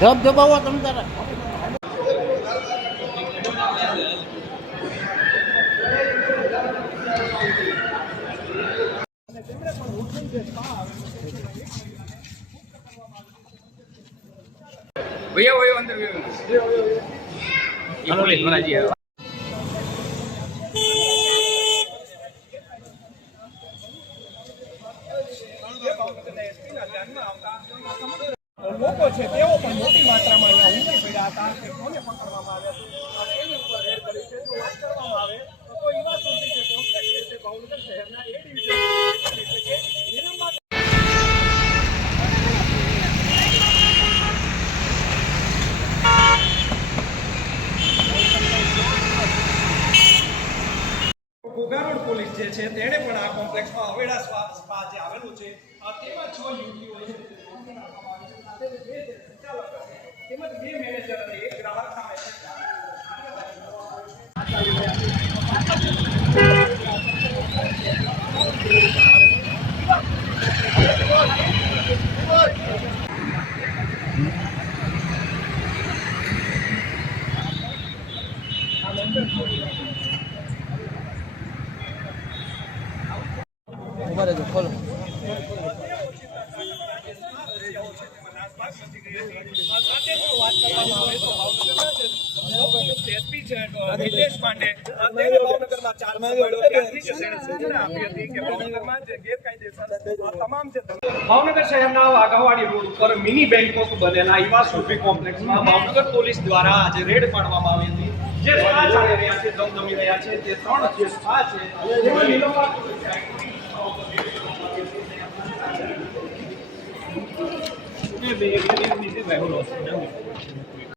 ધબધબાવો તમ તારે भैया वही अंदर पुलिस वाला जी है લોકો છે તેઓ પણ મોટી માત્રામાં અહીંયા ઉમટી પડ્યા હતા કે કોને પકડવામાં આવ્યા છે એની ઉપર રેડ કરી છે જો વાત કરવામાં આવે તો યુવા સુરતી છે કોમ્પ્લેક્સ છે ભાવનગર શહેરના એ ડિવિઝન એટલે કે નિલંબા ઘોઘારોડ પોલીસ જે છે તેણે પણ આ કોમ્પ્લેક્સમાં અવેડા સ્પા જે આવેલું છે તેમાં 6 યુવતીઓ છે તેમજ 2 મેનેજર અને 1 ગ્રાહક સામે ઉભા રહેજો ખોલો ભાવનગર શહેરના વાઘાવાડી રોડ ઉપર મિની બેંકોક બનેલા યુવા સુરભી કોમ્પ્લેક્સમાં ભાવનગર પોલીસ દ્વારા આજે રેડ પાડવામાં આવી હતી. જે સ્પા ચાલી રહ્યા છે, ધમધમી રહ્યા છે, તે 3 જે સ્પા છે જેમાં નિલંબા